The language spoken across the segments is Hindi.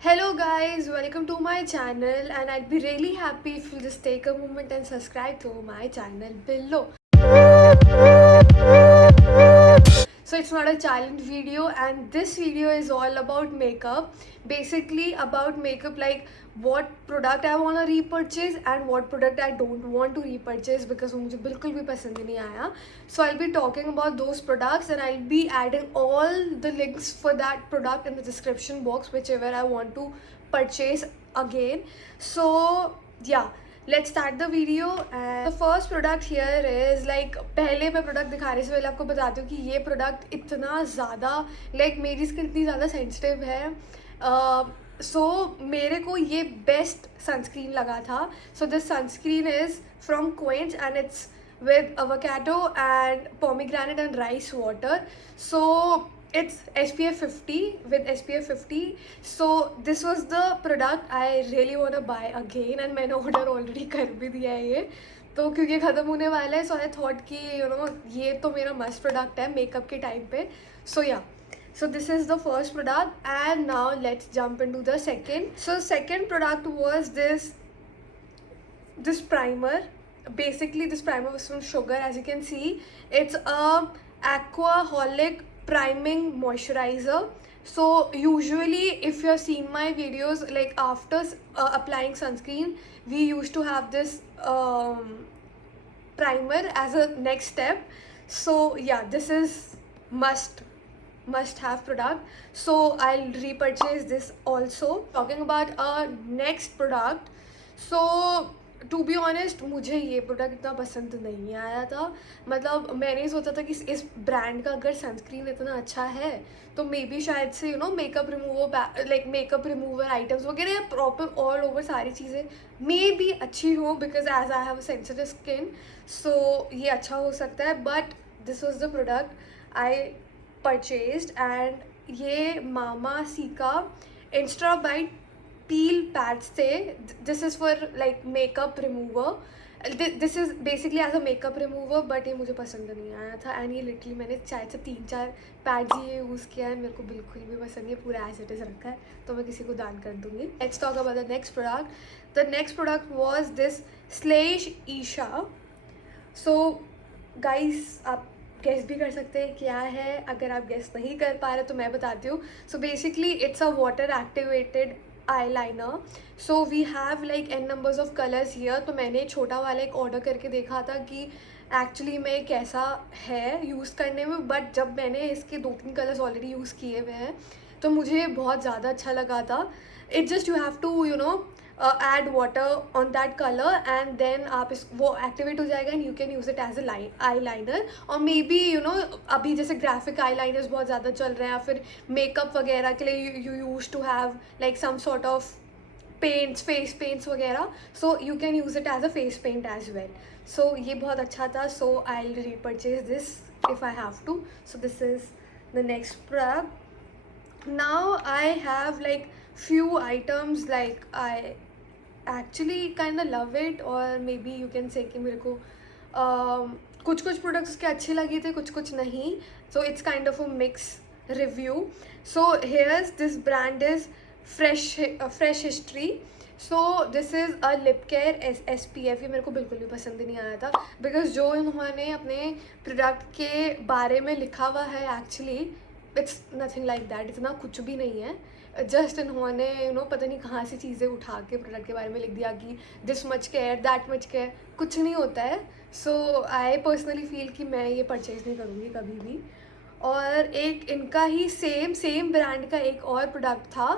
Hello guys, welcome to my channel and I'd be really happy if you just take a moment and subscribe to my channel below. So it's not a challenge video and this video is all about makeup. Basically about makeup, like what product I want to repurchase and what product I don't want to repurchase because वो मुझे बिल्कुल भी पसंद नहीं आया. So I'll be talking about those products and I'll be adding all the links for that product in the description box whichever I want to purchase again. So yeah, let's start the video. And the first product here is like, पहले मैं प्रोडक्ट दिखाने से पहले आपको बताती हूँ कि ये प्रोडक्ट इतना ज़्यादा मेरी स्किन इतनी ज़्यादा सेंसिटिव है. सो मेरे को ये बेस्ट सनस्क्रीन लगा था. So this sunscreen is from quench and it's with avocado and pomegranate and rice water. So it's SPF 50 with SPF 50. So this was the product I really want to buy again and मैंने order already कर भी दिया है ये तो क्योंकि ख़त्म होने वाला है. So I thought कि ये तो मेरा must product है मेकअप के टाइम पे. So yeah, so this is the first product and now let's jump into the second. So second product was this primer. Basically this primer was from Sugar. As you can see, it's a aquaholic priming moisturizer. So usually if you've seen my videos, like after applying sunscreen, we used to have this primer as a next step. So yeah, this is must have product, so I'll repurchase this also. Talking about our next product, so to be honest मुझे ये प्रोडक्ट इतना पसंद नहीं आया था. मतलब मैंने सोचा था कि इस ब्रांड का अगर सनस्क्रीन इतना अच्छा है तो मे बी शायद से makeup remover like makeup remover items वगैरह या प्रॉपर ऑल ओवर सारी चीज़ें मे बी अच्छी हो because as I have sensitive skin. So ये अच्छा हो सकता है but this was the product I purchased and ये मामा सी का इंस्टा बाइट peel pads थे. This is for like makeup remover. This is basically as a makeup remover but ये मुझे पसंद नहीं आया था एंड ये लिटरली मैंने शायद से 3-4 पैड्स ये यूज़ किया है. मेरे को बिल्कुल भी पसंद नहीं है. पूरा एज इट इज़ रखा है तो मैं किसी को दान कर दूँगी. Let's talk about the next product. The next product was this स्लेश ईशा. सो गाइस आप गेस भी कर सकते हैं क्या है. अगर आप गेस नहीं कर पा रहे तो मैं बताती हूँ. So basically it's a water activated eyeliner. So we have like n numbers of colors here. तो मैंने छोटा वाला एक ऑर्डर करके देखा था कि एक्चुअली में कैसा है यूज़ करने में. बट जब मैंने इसके 2-3 कलर्स ऑलरेडी यूज़ किए हुए हैं तो मुझे बहुत ज़्यादा अच्छा लगा था. It just you have to add water on that color and then आप वो एक्टिवेट हो जाएगा and you can use it as a eyeliner. और मे बी अभी जैसे ग्राफिक आईलाइनर्स बहुत ज़्यादा चल रहे हैं या फिर मेकअप वगैरह के लिए you use to have like some sort of paints face paints वगैरह. So you can use it as a face paint as well. So ये बहुत अच्छा था. So I will repurchase this if I have to. So this is the next product. Now I have like few items like I actually kind of love it or maybe you can say कि मेरे को कुछ प्रोडक्ट्स के अच्छे लगे थे कुछ नहीं. So it's kind of a mix review. So here's this brand is fresh history. So this is a lip care SPF. ये मेरे को बिल्कुल भी पसंद नहीं आया था बिकॉज जो इन्होंने अपने प्रोडक्ट के बारे में लिखा हुआ है actually it's nothing like that. इतना कुछ भी नहीं है. जस्ट इन्होंने पता नहीं कहाँ से चीज़ें उठा के प्रोडक्ट के बारे में लिख दिया कि this much care that much care. कुछ नहीं होता है. सो आई पर्सनली फील कि मैं ये परचेज़ नहीं करूँगी कभी भी. और एक इनका ही सेम ब्रांड का एक और प्रोडक्ट था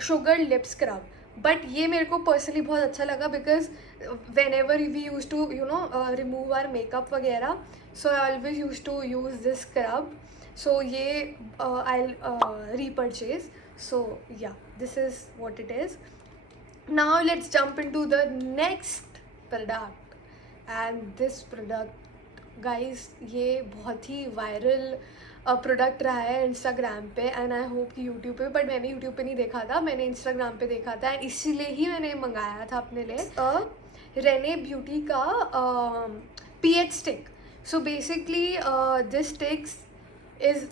शुगर लिप स्क्रब. बट ये मेरे को पर्सनली बहुत अच्छा लगा because whenever we use to remove our makeup वगैरह. So I always use to use this scrub. So ये I repurchase. So yeah, this is what it is. Now let's jump into the next product and this product guys ये बहुत ही वायरल प्रोडक्ट रहा है इंस्टाग्राम पे एंड आई होप कि यूट्यूब पे. बट मैंने यूट्यूब पे नहीं देखा था. मैंने इंस्टाग्राम पे देखा था एंड इसीलिए ही मैंने मंगाया था अपने लिए रेने ब्यूटी का pH stick. So basically this sticks is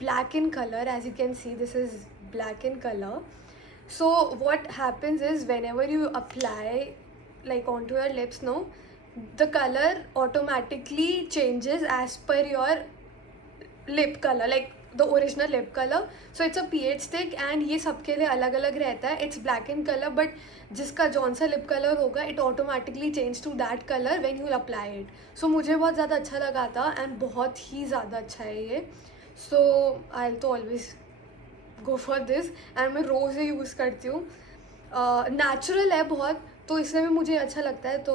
black in color. As you can see, this is black in color. So what happens is whenever you apply like onto your lips, no, the color automatically changes as per your lip color, like the original lip color. So it's a pH stick and ये सबके लिए अलग अलग रहता है. It's black in color, but जिसका जौन सा लिप कलर होगा it automatically change to that color when you apply it. So मुझे बहुत ज़्यादा अच्छा लगा था and बहुत ही ज़्यादा अच्छा है ये. So I'll तो always go for this and मैं रोज़ ये यूज़ करती हूँ. नेचुरल है बहुत, तो इसलिए भी मुझे अच्छा लगता है, तो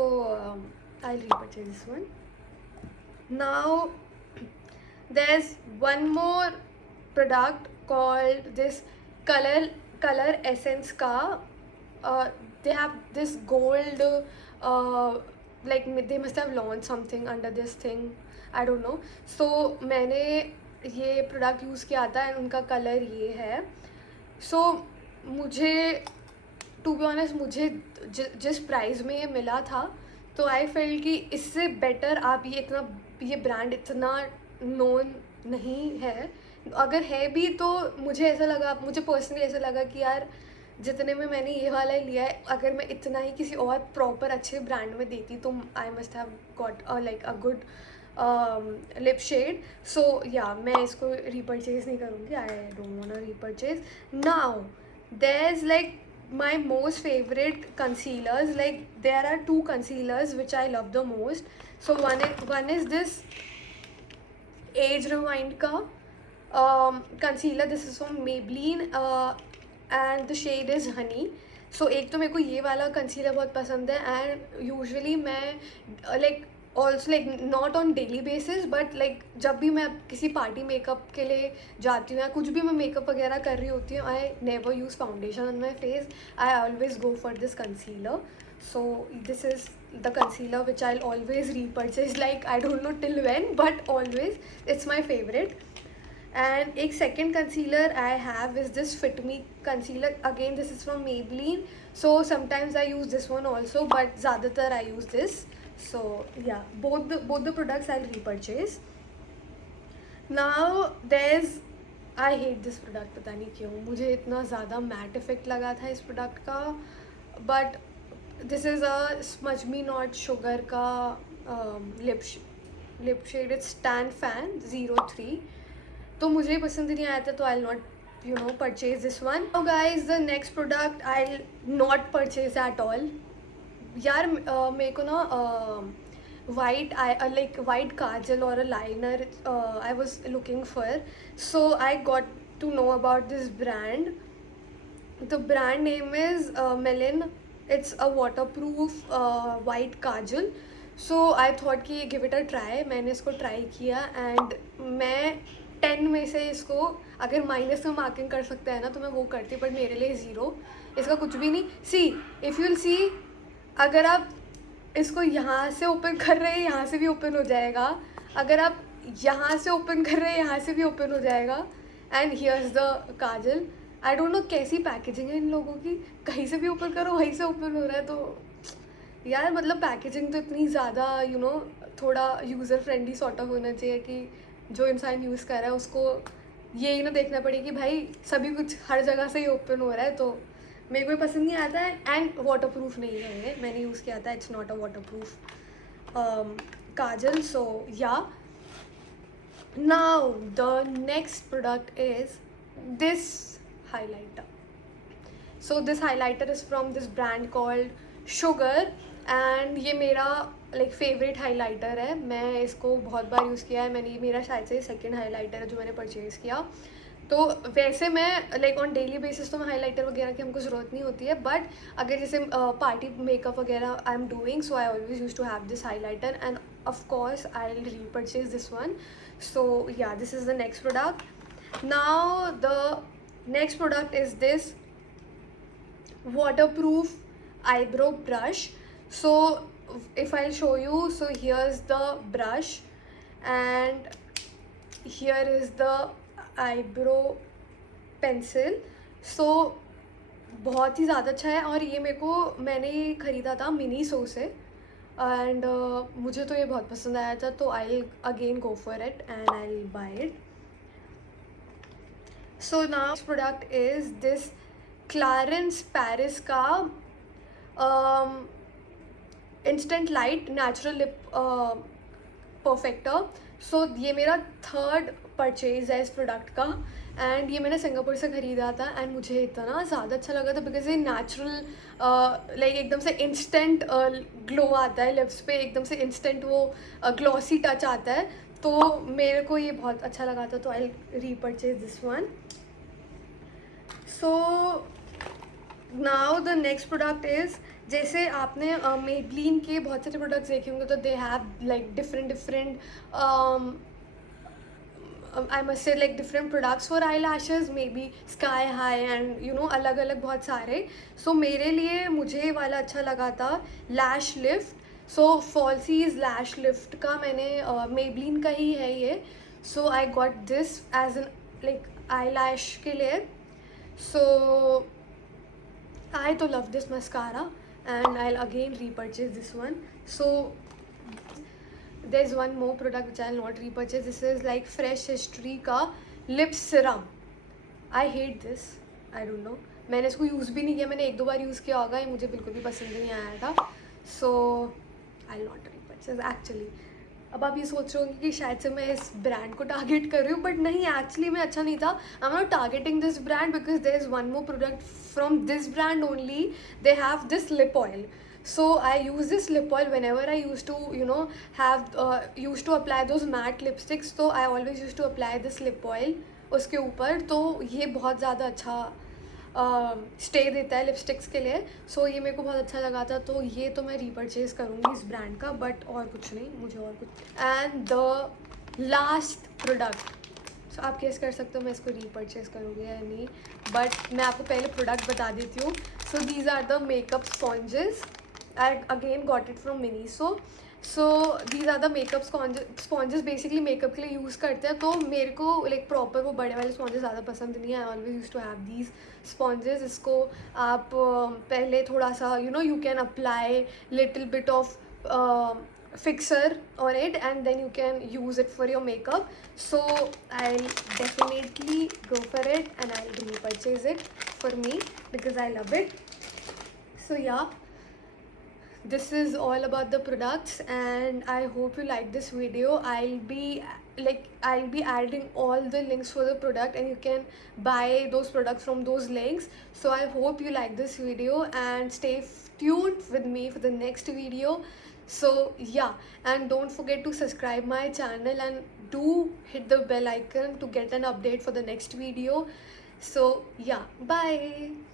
I'll repurchase this one. Now there's one more product called this color essence ka. They have this gold, like they must have launched something under this thing, I don't know. So मैंने ये प्रोडक्ट यूज़ किया था एंड उनका कलर ये है. सो मुझे टू बी ऑनेस्ट मुझे जिस प्राइस में ये मिला था, तो आई फील कि इससे बेटर आप ये ब्रांड इतना नोन नहीं है. अगर है भी तो मुझे पर्सनली ऐसा लगा कि यार जितने में मैंने ये वाला ही लिया है, अगर मैं इतना ही किसी और प्रॉपर अच्छे ब्रांड में देती तो I must have got like a good lip shade. So yeah मैं इसको रीपरचेज नहीं करूँगी. I don't want to repurchase. Now there is like my most favorite concealers. Like there are two concealers which I love the most. So one is this Age Rewind ka concealer. This is from Maybelline and the shade is Honey. So एक तो मेरे को ये वाला concealer बहुत पसंद है and usually मैं like also like not on daily basis, but like जब भी मैं किसी पार्टी मेकअप के लिए जाती हूँ या कुछ भी मैं मेकअप वगैरह कर रही होती हूँ, I never use foundation on my face. I always go for this concealer. So this is the concealer which I always repurchase. Like I don't know till when, but always it's my favourite. And एक second concealer I have is this fit me concealer. Again this is from Maybelline. So sometimes I use this one also, but ज़्यादातर I use this. So yeah, both the products I'll repurchase. Now there's, I hate this product. पता नहीं क्यों मुझे इतना ज़्यादा मैट इफेक्ट लगा था इस प्रोडक्ट का. But this is a smudge me not Sugar का lip shade. It's tan fan 03. तो मुझे पसंद नहीं आया था, तो I not purchase this one. So guys, the next product I'll not purchase at all. यार मेरे को ना वाइट काजल और liner I was looking for. So I got to know about this brand. The brand name is Maybelline. It's a waterproof white kajal. So I thought कि गिव इट अ ट्राई. मैंने इसको ट्राई किया एंड मैं 10 में से इसको अगर माइनस में मार्किंग कर सकते हैं ना तो मैं वो करती, बट मेरे लिए 0. इसका कुछ भी नहीं. सी इफ़ यूल सी, अगर आप इसको यहाँ से ओपन कर रहे हैं यहाँ से भी ओपन हो जाएगा. अगर आप यहाँ से ओपन कर रहे हैं यहाँ से भी ओपन हो जाएगा. And here's the kajal. I don't know कैसी पैकेजिंग है इन लोगों की. कहीं से भी ओपन करो वहीं से ओपन हो रहा है. तो यार मतलब पैकेजिंग तो इतनी ज़्यादा थोड़ा यूज़र फ्रेंडली सॉर्ट ऑफ होना चाहिए कि जो इंसान यूज़ कर रहा है उसको ये ही ना देखना पड़े कि भाई सभी कुछ हर जगह से ही ओपन हो रहा है. तो मेरे को भी पसंद नहीं आता है. एंड वाटर प्रूफ नहीं है ये. मैंने यूज़ किया था. It's not a waterproof kajal. So yeah now the next product is this highlighter. So this highlighter is from this brand called Sugar. And ये मेरा लाइक फेवरेट हाईलाइटर है. मैं इसको बहुत बार यूज़ किया है. मैंने मेरा शायद से सेकेंड हाईलाइटर है जो मैंने परचेज़ किया. तो वैसे मैं लाइक ऑन डेली बेसिस तो मैं हाईलाइटर वगैरह की हमको ज़रूरत नहीं होती है, बट अगर जैसे पार्टी मेकअप वगैरह I am doing, so I always use to have this highlighter and of course I will repurchase this one. So yeah this is the next product. Now the next product is this waterproof eyebrow brush. So if I'll show you, so here's the brush and here is the eyebrow pencil. So बहुत ही ज़्यादा अच्छा है. और ये मैंने ख़रीदा था मिनीसो से एंड मुझे तो ये बहुत पसंद आया था. तो I will again go for it and I will buy it. So now this product is this Clarins Paris का instant light natural lip perfector. So ये मेरा थर्ड परचेज है इस प्रोडक्ट का, एंड ये मैंने सिंगापुर से ख़रीदा था एंड मुझे इतना ज़्यादा अच्छा लगा था बिकॉज ये नेचुरल लाइक एकदम से इंस्टेंट ग्लो आता है लिप्स पे, एकदम से इंस्टेंट वो ग्लॉसी टच आता है. तो मेरे को ये बहुत अच्छा लगा था, तो I repurchase this one. So now the next product is, जैसे आपने मेबलिन के बहुत सारे प्रोडक्ट्स देखे होंगे, तो they have like different I must say like different products for eyelashes, maybe sky high and you know अलग अलग बहुत सारे. So मेरे लिए मुझे ये वाला अच्छा लगा था, lash lift. So Falsies lash lift का मैंने Maybelline का ही है ये. So I got this as an like eyelash के लिए. So I to love this mascara and I'll again repurchase this one. So there's one more product which I'll not repurchase. This is like Fresh History का lip serum. I hate this. I don't know. मैंने इसको यूज़ भी नहीं किया, मैंने 1-2 बार यूज़ किया होगा, ये मुझे बिल्कुल भी पसंद नहीं आया था. So I'll not repurchase actually. अब आप ये सोच रहे होंगे कि शायद से मैं इस ब्रांड को टारगेट कर रही हूँ, बट नहीं, एक्चुअली में अच्छा नहीं था. I am not targeting this brand because there is one more product from this brand only. They have this lip oil. So I use this lip oil whenever I used to, you know, used to apply those matte lipsticks. So I always used to apply this lip oil उसके ऊपर. तो ये बहुत ज़्यादा अच्छा स्टे देता है लिपस्टिक्स के लिए. सो ये मेरे को बहुत अच्छा लगा था, तो ये तो मैं रीपरचेज करूँगी इस ब्रांड का, बट और कुछ नहीं, मुझे और कुछ. एंड द लास्ट प्रोडक्ट, सो आप गेस कर सकते हो मैं इसको रीपरचेज करूँगी या नहीं, बट मैं आपको पहले प्रोडक्ट बता देती हूँ. So these are the makeup sponges. I again got it from Miniso. So these are the makeup sponges basically makeup के लिए यूज़ करते हैं. तो मेरे को लाइक प्रॉपर वो बड़े वाले स्पॉन्जेस ज़्यादा पसंद नहीं है. I always use to have these sponges. इसको आप पहले थोड़ा सा you know you can apply little bit of fixer on it and then you can use it for your makeup. So I'll definitely go for it and I'll repurchase it for me because I love it. So yeah, this is all about the products and I hope you like this video. I'll be adding all the links for the product and you can buy those products from those links. So I hope you like this video and stay tuned with me for the next video. So yeah, and don't forget to subscribe my channel and do hit the bell icon to get an update for the next video. So yeah, bye.